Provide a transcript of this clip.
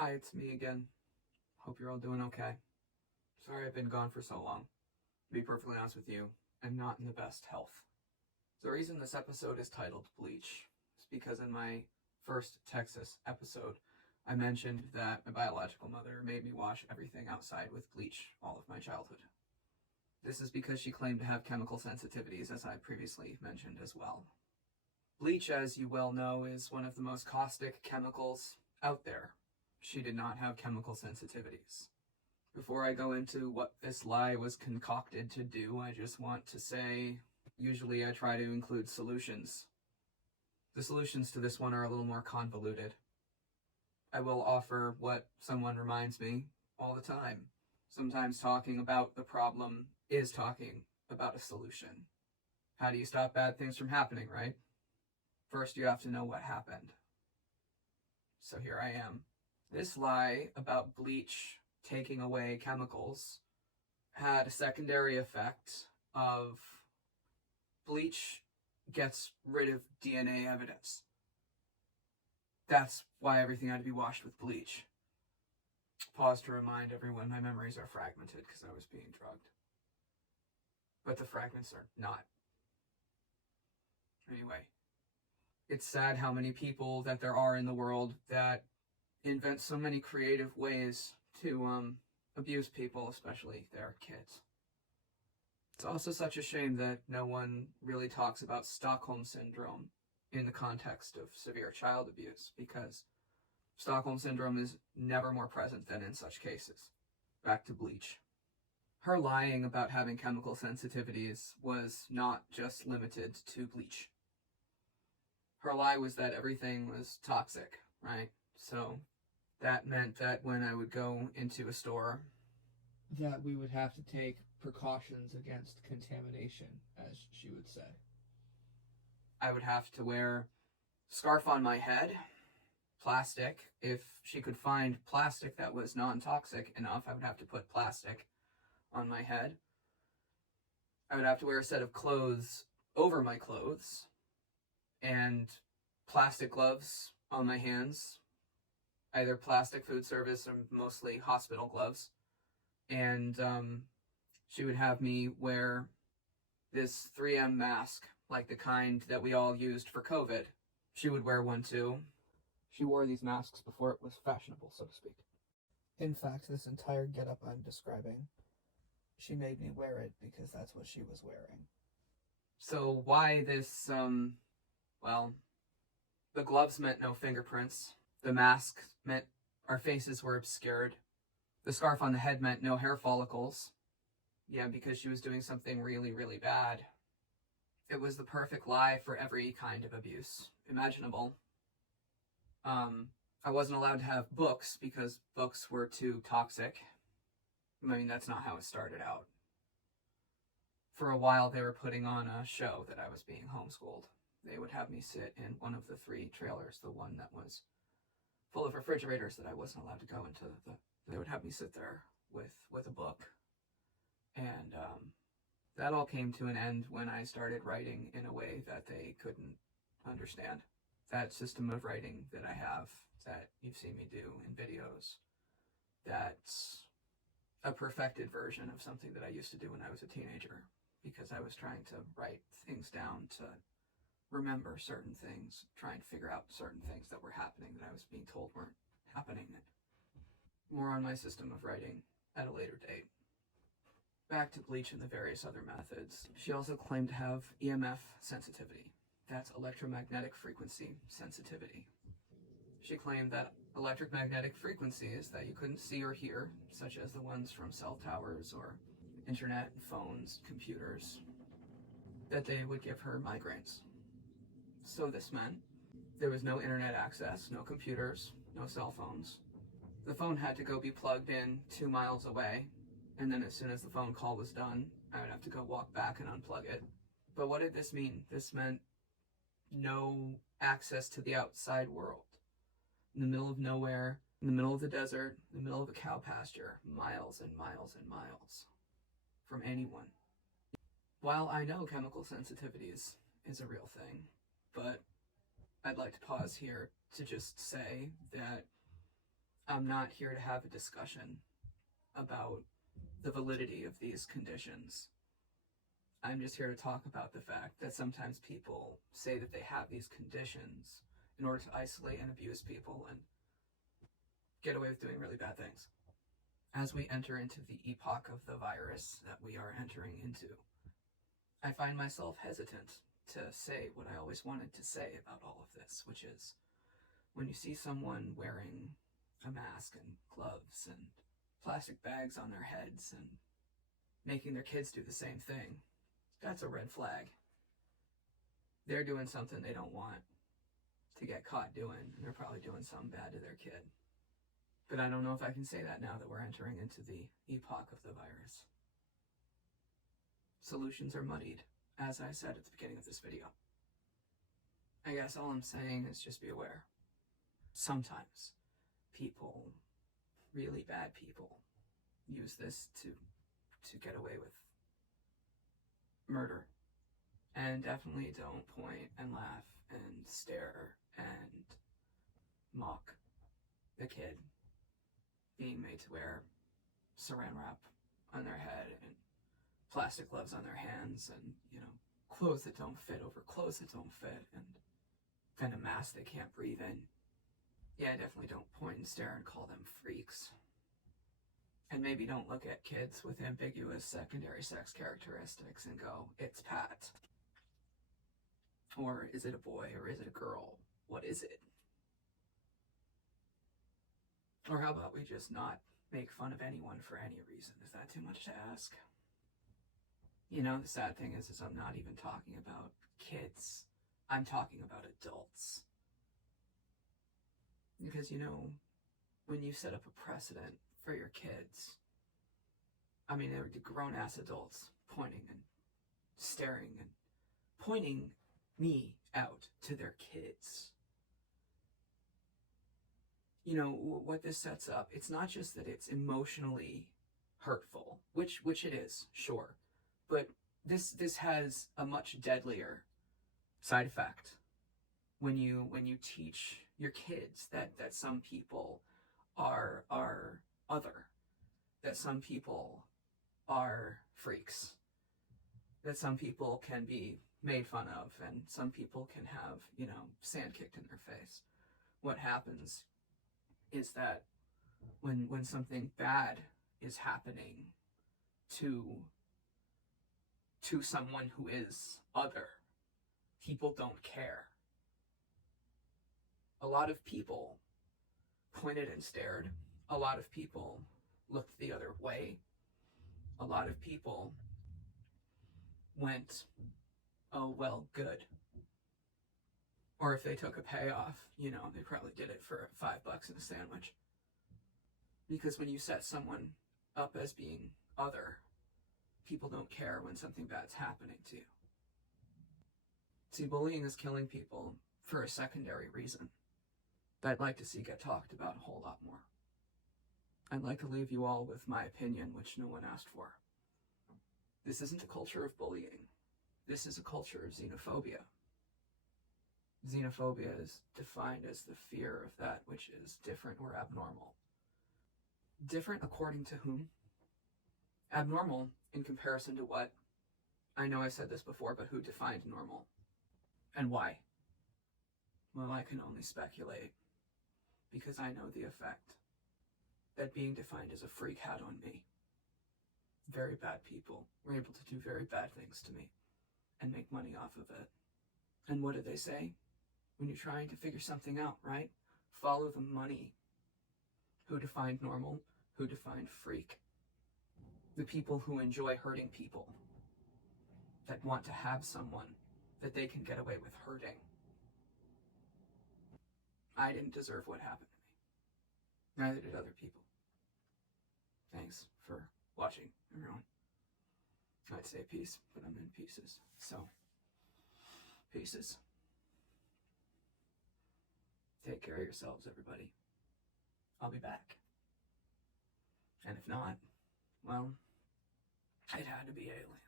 Hi, it's me again. Hope you're all doing okay. Sorry I've been gone for so long. To be perfectly honest with you, I'm not in the best health. The reason this episode is titled Bleach is because in my first Texas episode, I mentioned that my biological mother made me wash everything outside with bleach all of my childhood. This is because she claimed to have chemical sensitivities, as I previously mentioned as well. Bleach, as you well know, is one of the most caustic chemicals out there. She did not have chemical sensitivities. Before I go into what this lie was concocted to do, I just want to say, usually I try to include solutions. The solutions to this one are a little more convoluted. I will offer what someone reminds me all the time. Sometimes talking about the problem is talking about a solution. How do you stop bad things from happening, right? First, you have to know what happened. So here I am. This lie about bleach taking away chemicals had a secondary effect of bleach gets rid of DNA evidence. That's why everything had to be washed with bleach. Pause to remind everyone my memories are fragmented because I was being drugged. But the fragments are not. Anyway, it's sad how many people that there are in the world that invent so many creative ways to abuse people, especially their kids. It's also such a shame that no one really talks about Stockholm Syndrome in the context of severe child abuse, because Stockholm Syndrome is never more present than in such cases. Back to Bleach. Her lying about having chemical sensitivities was not just limited to bleach. Her lie was that everything was toxic, right? So that meant that when I would go into a store, that we would have to take precautions against contamination, as she would say. I would have to wear a scarf on my head, plastic. If she could find plastic that was non-toxic enough, I would have to put plastic on my head. I would have to wear a set of clothes over my clothes, and plastic gloves on my hands, either plastic food service or mostly hospital gloves. And she would have me wear this 3M mask, like the kind that we all used for COVID. She would wear one too. She wore these masks before it was fashionable, so to speak. In fact, this entire getup I'm describing, she made me wear it because that's what she was wearing. So why this, well, the gloves meant no fingerprints. The mask meant our faces were obscured. The scarf on the head meant no hair follicles. Yeah, because she was doing something really, really bad. It was the perfect lie for every kind of abuse imaginable. I wasn't allowed to have books because books were too toxic. I mean, that's not how it started out. For a while, they were putting on a show that I was being homeschooled. They would have me sit in one of the 3 trailers, the one that was full of refrigerators that I wasn't allowed to go into. They would have me sit there with a book. And that all came to an end when I started writing in a way that they couldn't understand. That system of writing that I have, that you've seen me do in videos, that's a perfected version of something that I used to do when I was a teenager, because I was trying to write things down to remember certain things, trying to figure out certain things that were happening that I was being told weren't happening. More on my system of writing at a later date. Back to Bleach and the various other methods. She also claimed to have EMF sensitivity. That's electromagnetic frequency sensitivity. She claimed that electromagnetic frequencies that you couldn't see or hear, such as the ones from cell towers or internet, phones, computers, that they would give her migraines. So this meant there was no internet access, no computers, no cell phones. The phone had to go be plugged in 2 miles away, and then as soon as the phone call was done, I would have to go walk back and unplug it. But what did this mean? This meant no access to the outside world. In the middle of nowhere, in the middle of the desert, in the middle of a cow pasture, miles and miles and miles from anyone. While I know chemical sensitivities is a real thing, but I'd like to pause here to just say that I'm not here to have a discussion about the validity of these conditions. I'm just here to talk about the fact that sometimes people say that they have these conditions in order to isolate and abuse people and get away with doing really bad things. As we enter into the epoch of the virus that we are entering into, I find myself hesitant to say what I always wanted to say about all of this, which is when you see someone wearing a mask and gloves and plastic bags on their heads and making their kids do the same thing, that's a red flag. They're doing something they don't want to get caught doing, and they're probably doing something bad to their kid. But I don't know if I can say that now that we're entering into the epoch of the virus. Solutions are muddied, as I said at the beginning of this video. I guess all I'm saying is just be aware. Sometimes people, really bad people, use this to get away with murder. And definitely don't point and laugh and stare and mock the kid being made to wear saran wrap on their head and plastic gloves on their hands and, clothes that don't fit over clothes that don't fit and then a mask they can't breathe in. Yeah, definitely don't point and stare and call them freaks. And maybe don't look at kids with ambiguous secondary sex characteristics and go, it's Pat. Or is it a boy or is it a girl? What is it? Or how about we just not make fun of anyone for any reason? Is that too much to ask? The sad thing is I'm not even talking about kids. I'm talking about adults. Because, when you set up a precedent for your kids, they were grown-ass adults pointing and staring and pointing me out to their kids. What this sets up, it's not just that it's emotionally hurtful, which it is, sure, but this has a much deadlier side effect when you teach your kids that some people are other, that some people are freaks, that some people can be made fun of, and some people can have, sand kicked in their face. What happens is that when something bad is happening to someone who is other, people don't care. A lot of people pointed and stared. A lot of people looked the other way. A lot of people went, oh, well, good. Or if they took a payoff, they probably did it for $5 and a sandwich. Because when you set someone up as being other, people don't care when something bad's happening to you. See, bullying is killing people for a secondary reason that I'd like to see get talked about a whole lot more. I'd like to leave you all with my opinion, which no one asked for. This isn't a culture of bullying. This is a culture of xenophobia. Xenophobia is defined as the fear of that which is different or abnormal. Different according to whom? Abnormal in comparison to what? I know I said this before, but who defined normal? And why? Well, I can only speculate, because I know the effect that being defined as a freak had on me. Very bad people were able to do very bad things to me and make money off of it. And what do they say? When you're trying to figure something out, right? Follow the money. Who defined normal? Who defined freak? The people who enjoy hurting people, that want to have someone that they can get away with hurting. I didn't deserve what happened to me. Neither did other people. Thanks for watching, everyone. I'd say peace, but I'm in pieces. So, pieces. Take care of yourselves, everybody. I'll be back. And if not, well, it had to be aliens.